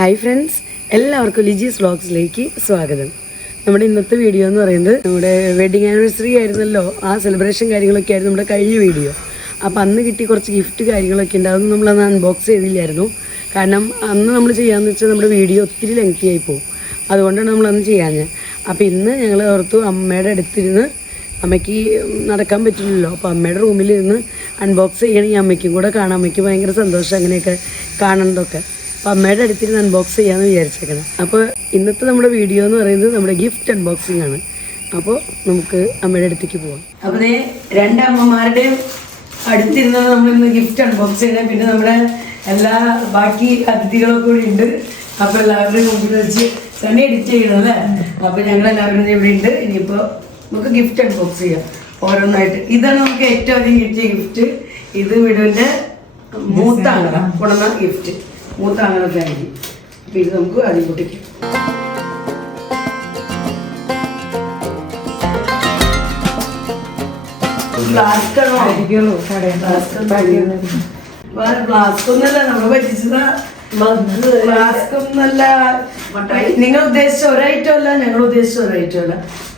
Hi friends, എല്ലാവർക്കും ലിജീസ് വ്ളോഗ്സിലേക്ക് സ്വാഗതം. നമ്മുടെ ഇന്നത്തെ വീഡിയോ എന്ന് പറയുന്നത് നമ്മുടെ വെഡിങ് ആനിവേഴ്സറി ആയിരുന്നല്ലോ, ആ സെലിബ്രേഷൻ കാര്യങ്ങളൊക്കെ ആയിരുന്നു നമ്മുടെ കഴിഞ്ഞ വീഡിയോ. അപ്പോൾ അന്ന് കിട്ടി കുറച്ച് ഗിഫ്റ്റ് കാര്യങ്ങളൊക്കെ ഉണ്ട്. അതൊന്നും നമ്മളന്ന് അൺബോക്സ് ചെയ്തില്ലായിരുന്നു. കാരണം അന്ന് നമ്മൾ ചെയ്യാമെന്ന് വെച്ചാൽ നമ്മുടെ വീഡിയോ ഒത്തിരി ലെങ്തി ആയി പോകും. അതുകൊണ്ടാണ് നമ്മളന്ന് ചെയ്യാഞ്ഞത്. അപ്പോൾ ഇന്ന് ഞങ്ങൾ ഓർത്തു അമ്മയുടെ അടുത്തിരുന്ന്, അമ്മയ്ക്ക് നടക്കാൻ പറ്റില്ലല്ലോ, അപ്പോൾ അമ്മയുടെ റൂമിലിരുന്ന് അൺബോക്സ് ചെയ്യണമെങ്കിൽ അമ്മയ്ക്കും കൂടെ കാണാം. അമ്മയ്ക്ക് ഭയങ്കര സന്തോഷം അങ്ങനെയൊക്കെ കാണുന്നതൊക്കെ. അപ്പോൾ അമ്മയുടെ അടുത്തിരുന്ന് അൺബോക്സ് ചെയ്യാമെന്ന് വിചാരിച്ചേക്കണം. അപ്പോൾ ഇന്നത്തെ നമ്മുടെ വീഡിയോ എന്ന് പറയുന്നത് നമ്മുടെ ഗിഫ്റ്റ് അൺബോക്സിംഗ് ആണ്. അപ്പോൾ നമുക്ക് അമ്മയുടെ അടുത്തേക്ക് പോകാം. അപ്പോൾ രണ്ടമ്മമാരുടെയും അടുത്തിരുന്നത് നമ്മളിന്ന് ഗിഫ്റ്റ് അൺബോക്സ് ചെയ്യണം. പിന്നെ നമ്മുടെ എല്ലാ ബാക്കി അതിഥികളൊക്കെ കൂടി ഉണ്ട്. അപ്പോൾ എല്ലാവരുടെയും മുമ്പിൽ വെച്ച് തന്നെ എഡിറ്റ് ചെയ്യണം അല്ലേ. അപ്പോൾ ഞങ്ങളെല്ലാവരും ഇവിടെ ഉണ്ട്. ഇനിയിപ്പോൾ നമുക്ക് ഗിഫ്റ്റ് അൺബോക്സ് ചെയ്യാം ഓരോന്നായിട്ട്. ഇതാണ് നമുക്ക് ഏറ്റവും അധികം കിട്ടിയ ഗിഫ്റ്റ്. ഇത് വീടിൻ്റെ മൂത്താങ്ങ കൊണ്ടുവന്ന ഗിഫ്റ്റ്, മൂത്താങ്ങനൊക്കെ ആയിരിക്കും. അപ്പം ഇത് നമുക്ക് ആദ്യം പൊട്ടിക്കാം. ഫ്ലാസ്ക് ഒന്നല്ല, നമ്മൾ പറ്റിച്ചതാ. ഫ്ലാസ്ക് ഒന്നല്ല, നിങ്ങൾ ഉദ്ദേശിച്ച ഒരൈറ്റം അല്ല, ഞങ്ങൾ ഉദ്ദേശിച്ച ഒരൈറ്റം അല്ല.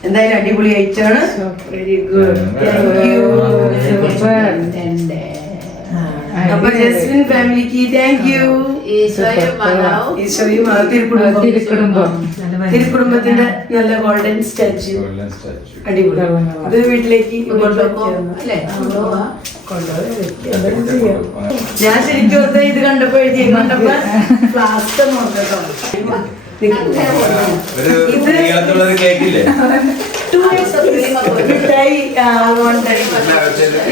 എന്തായാലും അടിപൊളി ഐറ്റമാണ്. Very good, thank you. അപ്പൊ ജസ്മിൻ ഫാമിലിക്ക് താങ്ക് യു. തിരുക്കുടുംബത്തിന്റെ നല്ല ഗോൾഡൻ സ്റ്റാച്യു, അടിപൊളി. ഇത് വീട്ടിലേക്ക് ഞാൻ ശരിക്കും ഓർത്ത ഇത് കണ്ടപ്പോ ഫ്ലാസ്ക് നോക്കട്ടോ.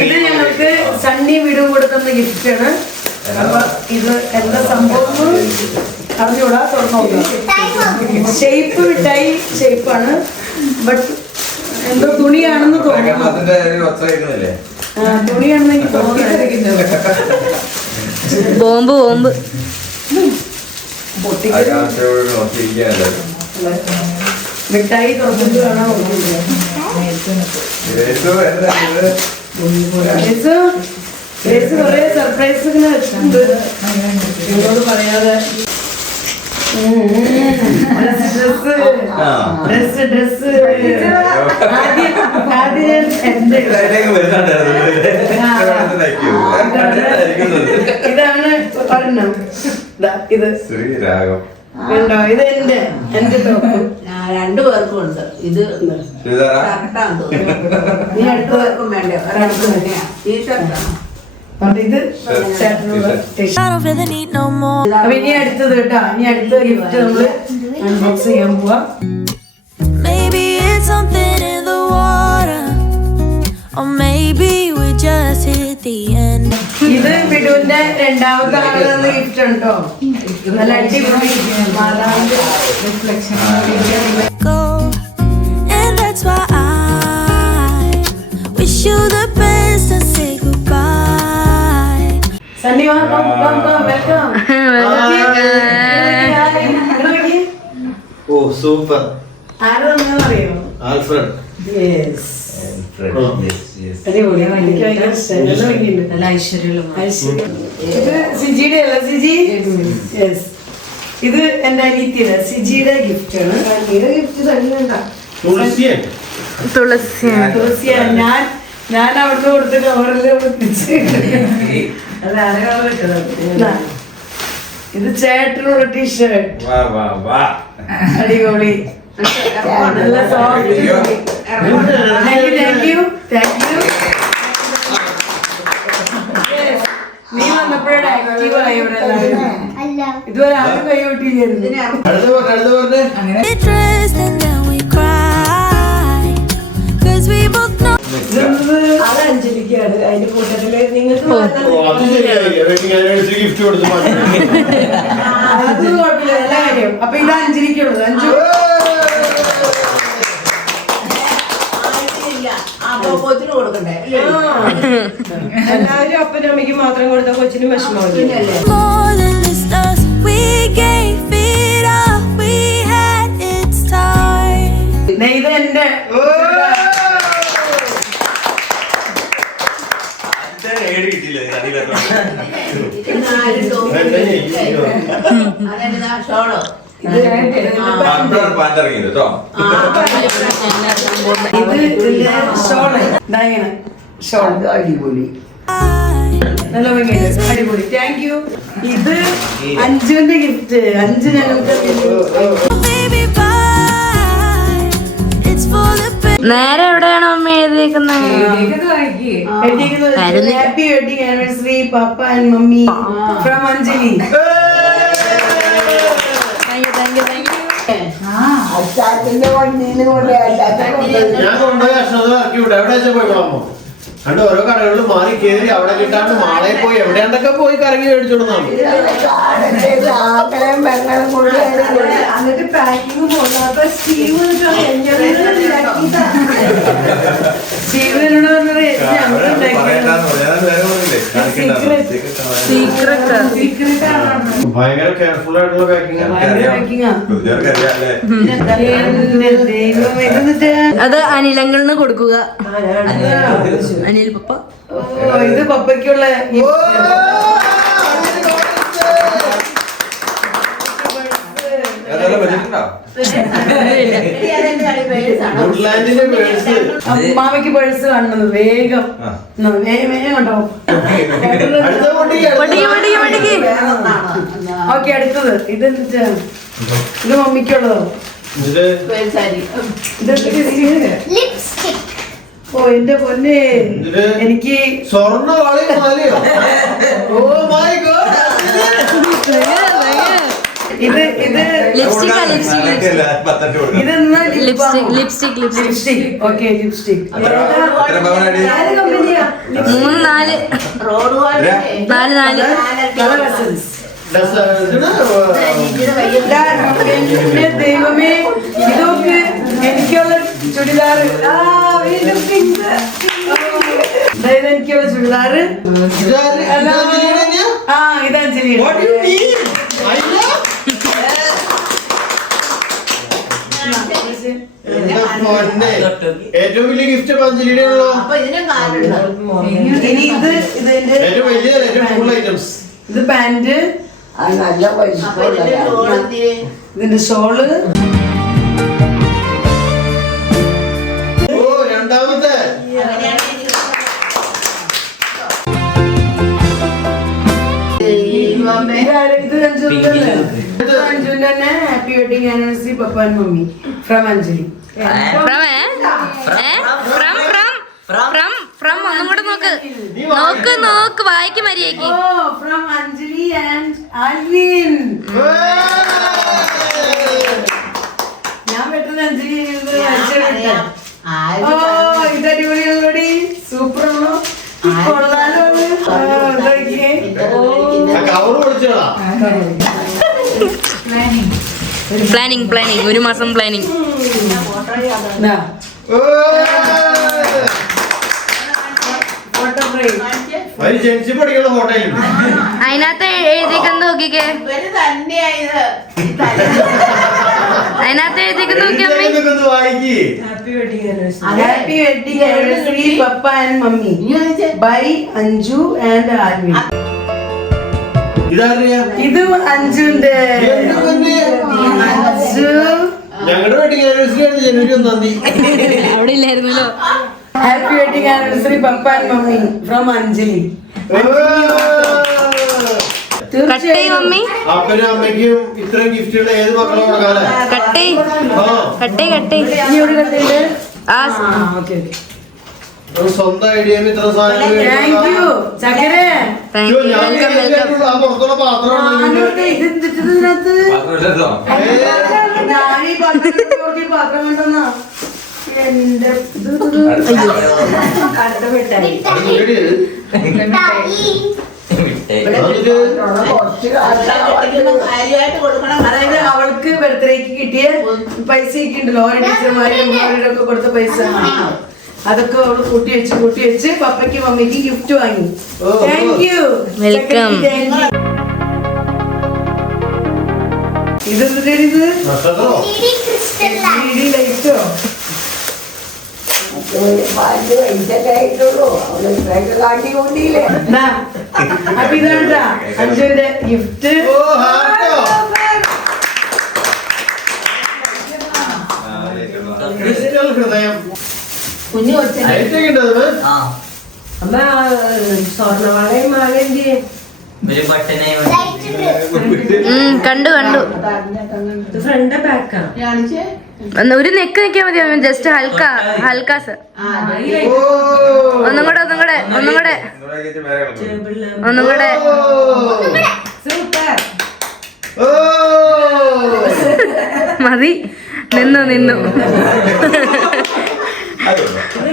ഇത് ഞങ്ങൾക്ക് സണ്ണി വീടും കൂടെ തന്ന ഗിഫ്റ്റാണ്. അപ്പൊ ഇത് എന്താ സംഭവം അറിഞ്ഞൂടാ, തുറന്നു. ഷേപ്പ് മിഠായി ഷേപ്പാണ്, ബട്ട് എന്തോ തുണിയാണെന്ന് തോന്നുന്നു. തുണിയാണെന്ന് എനിക്ക് തോന്നുന്നത്. ബോംബ് മിഠായി തുറന്നിട്ട് കാണാൻ കുറെ സർപ്രൈസ് ഇങ്ങനെ വെച്ചിട്ടുണ്ട് നിങ്ങളോട് പറയാതെ. ഡ്രസ് ഇതാണ് ഒരെണ്ണം. ഇത് ഉണ്ടോ? ഇത് എന്റെ ടോപ്പ്. രണ്ടു പേർക്കും ഉണ്ട്. ഇത് നീ രണ്ടു പേർക്കും വേണ്ടേ? ഇത് അപ്പൊ ഇനി അടുത്തത് കേട്ടോ, ഇനി അടുത്ത ഗിഫ്റ്റ് നമ്മള് അൺബോക്സ് ചെയ്യാൻ പോവാ. ഇത് ബിഡുവിന്റെ രണ്ടാമത്തെ ആണെന്ന് ഗിഫ്റ്റ് ഉണ്ടോ? നല്ല അടിപൊളി റിഫ്ലക്ഷൻ. സണ്ണി വെൽക്കം. ഓ സൂപ്പർ. ആര് വന്നതെന്ന് അറിയോ? ആൽഫ്രഡ്. യെസ്, അടിപൊളി. നല്ല ഐശ്വര്യം. ഇത് സിജിയുടെ അല്ല, സിജി? യെസ്. ഇത് എന്റെ അനിയത്തിയുടെ സിജിയുടെ ഗിഫ്റ്റ് ആണ്. അനിയുടെ ഗിഫ്റ്റ് തന്നെയുണ്ട തുളസിയ. ഞാൻ അവിടുന്ന് കൊടുത്ത് കവറിൽ ഒളിപ്പിച്ച്. ഇത് ചേട്ടനുള്ള ടീഷർട്ട്, അടിപൊളി. നല്ല സോഫ്റ്റ്. Thank you. നീ വന്നപ്പോഴാണ് ആക്റ്റീവ് ആയവരെല്ലാവരും. ഇതുവരെ ആരും കൈകൊട്ടിയിരുന്നു. അത് അഞ്ജലിക്കാണ്. അതിന്റെ കൂട്ടത്തില് നിങ്ങൾക്ക് അത് കുഴപ്പമില്ല, എല്ലാ കാര്യം. അപ്പൊ ഇത് അഞ്ജലിക്കുള്ളത്. അഞ്ചു കൊടുക്കണ്ടേ? എല്ലാവരും അപ്പനും അമ്മയ്ക്കും മാത്രം കൊടുത്ത കൊച്ചിനും വിഷമമില്ല. More than just us, we gave it up, we had its time. ഇത് എന്റെ അടിപൊളി, നല്ല ഭംഗിയുണ്ട്, അടിപൊളി. Thank you. ഇത് അഞ്ജുവിന്റെ ഗിഫ്റ്റ്. അഞ്ജു ഞങ്ങൾക്ക് Baby, bye. It's for the നേരെ എവിടെയാണോ അമ്മ എഴുതിയേക്കുന്നത്? Happy wedding anniversary papa and mummy from Anjali. ഞാൻ കൊണ്ടുപോയി അക്ഷരത ഇറക്കി വിട്ടു. എവിടെ വെച്ചാൽ പോയി വിളമ്പോ കണ്ട് ഓരോ കടകളിൽ മാറി കയറി അവിടെ കിട്ടാണ്ട് മാളയിൽ പോയി എവിടെയാണ്ടൊക്കെ പോയി കറങ്ങി മേടിച്ചോടുന്നാണ്. എന്നിട്ട് പാക്കിങ് പോകാത്ത സ്റ്റീവ് ഭയങ്കര കെയർഫുൾ ആയിട്ടുള്ള പാക്കിംഗ്. അത് അനിലങ്ങളിന് കൊടുക്കുക. അനിൽ പപ്പ. ഇത് പപ്പയ്ക്കുള്ള വുഡ്ലാൻഡിന്റെ പേഴ്സ്. മാമയ്ക്ക് പേഴ്സ് കാണുന്നത് വേഗം വേഗം കണ്ടോ. അടുത്ത ഓക്കെ, അടുത്തത് ഇത് ഇത് മമ്മിക്കുള്ളതോ? ഇത് ഓ എന്റെ പൊന്നെ, എനിക്ക് സ്വർണ്ണ വളി മാലയോ? Oh my god. ഇത് ലിപ്സ്റ്റിക്. Okay, lipstick. 3 4 ദൈവമേ, ഇതൊക്കെ എനിക്കുള്ള ചുടിദാറ്. അതായത് എനിക്കുള്ള ചുടിദാറ്. ആ, ഇത് അഞ്ജലി. ഏറ്റവും വലിയ ഗിഫ്റ്റ് അഞ്ജലിയുടെ ഉള്ളോ? ഇനി ഇത് ഇതിന്റെ ഏറ്റവും വലിയ ഏറ്റവും ഫുൾ ഐറ്റംസ്. ഇത് പാന്റ്, ഇതിന്റെ ഷോള്. ഓ രണ്ടാമത്തെ ഇത് അഞ്ജുവിന്റെ തന്നെ happy wedding anniversary papa and mummy from Anjali. From ഒന്നും കൂടെ നോക്ക് വായിക്ക് മര്യാദക്ക്. ഓ, ഫ്രം അഞ്ജലി ആൻഡ് ആൽവിൻ. ഞാൻ പെട്ടെന്ന് അഞ്ജലി ഓ, ഇത് അടിപൊളിയാണ്, സൂപ്പർ ആണോ? കൊള്ളാലോ. കവർ പൊളിച്ചോളാ. പ്ലാനിങ് 1 മാസം പ്ലാനിങ്. Photo frame. ജനിച്ച് പഠിക്കുന്ന ഫോട്ടോയിലുണ്ട്. അതിനകത്ത് എഴുതിയേക്കുന്നത് നോക്കിക്കേ. അതിനകത്ത് എഴുതിയേക്കുന്നത് നോക്കിയമ്മേ. വായിക്കേ. Happy wedding anniversary papa and mummy by Anju and Alvin. ഇതറിയാ ഇത് അഞ്ജുന്റെ. അഞ്ജു ഞങ്ങളുടെ വെഡിങ് ആനിവേഴ്സറി ആണ് ജനുവരി 1 അവിടെ ഇല്ലായിരുന്നല്ലോ. Happy wedding anniversary papa and mummy from Anjali. കട്ടേ മമ്മി. അപ്പനും അമ്മയ്ക്കും ഇത്രയും ഗിഫ്റ്റുകൾ ഏത് മക്കളെ കൊടുക്കാതെ കട്ടേ. ഇനി ഒരു കട്ടുണ്ട്. ഓക്കെ, സ്വന്തം ഐഡിയയിൽ ഇത്ര സാധനങ്ങൾ താങ്ക് യു ചക്കരെ. ആ പുറത്തുള്ള പാത്രമാണ്. ഇതിനകത്ത് ഞാൻ ഈ പാത്രം കണ്ടെന്നാ എന്റെ അതായത് അവൾക്ക് ബർത്ത്ഡേക്ക് കിട്ടിയ പൈസ ഒക്കെ ഉണ്ടല്ലോ, ഓരോ ടീച്ചർമാരും ഒക്കെ കൊടുത്ത പൈസ. അതൊക്കെ അവള് കൂട്ടി വെച്ച് പപ്പയ്ക്ക് മമ്മിക്ക് ഗിഫ്റ്റ് വാങ്ങി. Thank you. വെൽക്കം. ഇതെന്തിനാ ഇത്? ലൈറ്റോ? അപ്പൊ ഇതാണ്ടാ അഞ്ജുവിന്റെ ഗിഫ്റ്റ്. ഓ ഹാർട്ടോ ക്രിസ്റ്റൽ ഹൃദയം കുഞ്ഞു കൊച്ചു ലൈറ്റൊക്കെ ഉണ്ടോ അമ്മ സ്വർണ്ണവളയും മാലന്റെ ഒരു ബട്ടനെ കണ്ടു ഫ്രണ്ട് ബാക്കാ കാണിച്ചേ. ഒരു നെക്ക് നിൽക്കാൻ മതി ജസ്റ്റ് ഹൽക്കാസ്. ഓ ഒന്നും കൂടെ സൂപ്പർ. ഓ മതി. നിന്നു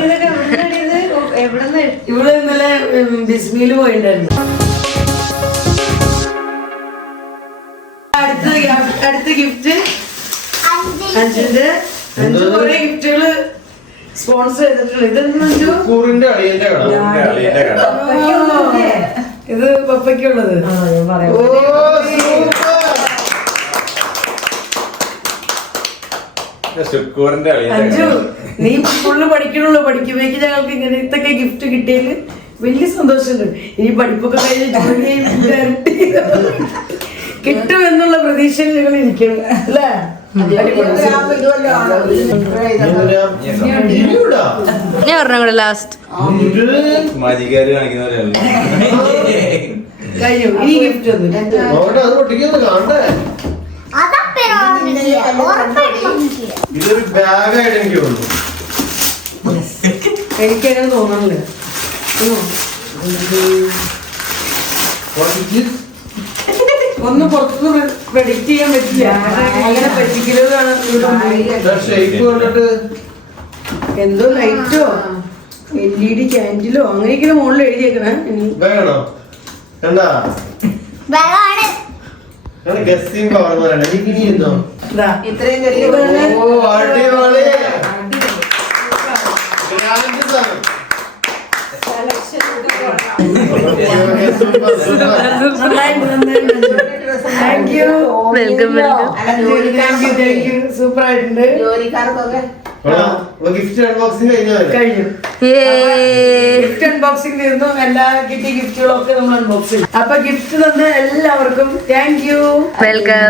ഇതൊക്കെ എവിടെ ഇവിടെ ഇന്നലെ ബിസ്മിയില് പോയിണ്ടായിരുന്നു. അടുത്ത ഗിഫ്റ്റ് അഞ്ജുന്റെ. അഞ്ജു കുറെ ഗിഫ്റ്റുകള് സ്പോൺസർ ചെയ്തിട്ടുള്ളു. ഇതെന്താ അഞ്ജു? കൂറിന്റെ അളിയന്റെ കട. ഇത് പപ്പയ്ക്കുള്ളത്. ഓ സൂപ്പർ അഞ്ജു നീ ഫുള്ള് പഠിക്കണുള്ളൂ. പഠിക്കുമ്പോഴേക്ക് ഞങ്ങൾക്ക് ഇങ്ങനത്തെ ഗിഫ്റ്റ് കിട്ടിയതിൽ വലിയ സന്തോഷമുണ്ട്. ഇനി പഠിപ്പൊക്കെ കഴിഞ്ഞ് ജോലി കിട്ടും എന്നുള്ള പ്രതീക്ഷയിൽ ഞങ്ങൾ ഇരിക്കണം അല്ലേ? ഞാൻ പറഞ്ഞ കൂടെ ലാസ്റ്റ് മാജിക്കാര് കാണിക്കുന്നവരല്ല. കഴിഞ്ഞു. ഈ ഗിഫ്റ്റ് ഒന്നും അത് പൊട്ടിക്കൊന്ന് കാണണ്ടേ? ഇതൊരു ബാഗായിട്ട് എനിക്ക് തോന്നുന്നു. എനിക്കങ്ങനെ തോന്നണില്ല. ഒന്ന് പുറത്തുനിന്ന് പ്രെഡിക്റ്റ് ചെയ്യാൻ പറ്റില്ല. അങ്ങനെ പറ്റിക്കലാണ്. ഷേപ്പ് കണ്ടിട്ട് എന്തോ ലൈറ്റോ LED ക്യാൻഡിലോ അങ്ങനെയൊക്കെ മുകളിൽ എഴുതിയേക്കണേ. വേണോ കണ്ടാ ഗസ്റ്റിംഗ് പവർ പറയണേ. എനിക്ക് ഇനി ഇരുന്നോ? ഇത്രയും ചെറിയ ഓ അടിപൊളി. ഗ്രാൻഡ് സാധനം. Thank you. വെൽക്കം. സൂപ്പർ ആയിട്ടുണ്ട്. ജോലിക്കാർക്കൊക്കെ ഗിഫ്റ്റ് അൺബോക്സിംഗ് കഴിഞ്ഞു. ഗിഫ്റ്റ് അൺബോക്സിംഗ് തീർന്നു. എല്ലാ കിട്ടിയ ഗിഫ്റ്റുകളൊക്കെ നമ്മൾ അൺബോക്സ് ചെയ്തു. അപ്പൊ ഗിഫ്റ്റ് തന്ന എല്ലാവർക്കും താങ്ക് യു. വെൽക്കം.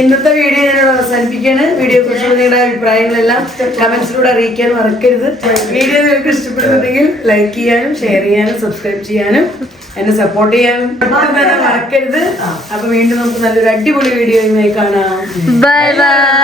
ഇന്നത്തെ വീഡിയോ ഞാൻ അവസാനിപ്പിക്കുകയാണ്. വീഡിയോ കുറിച്ചുള്ള നിങ്ങളുടെ അഭിപ്രായങ്ങളെല്ലാം കമന്റ്സിലൂടെ അറിയിക്കാൻ മറക്കരുത്. വീഡിയോ നിങ്ങൾക്ക് ഇഷ്ടപ്പെടുന്നുണ്ടെങ്കിൽ ലൈക്ക് ചെയ്യാനും ഷെയർ ചെയ്യാനും സബ്സ്ക്രൈബ് ചെയ്യാനും എന്നെ സപ്പോർട്ട് ചെയ്യാനും മറക്കരുത്. അപ്പൊ വീണ്ടും നമുക്ക് നല്ലൊരു അടിപൊളി വീഡിയോയുമായി കാണാം. Bye bye.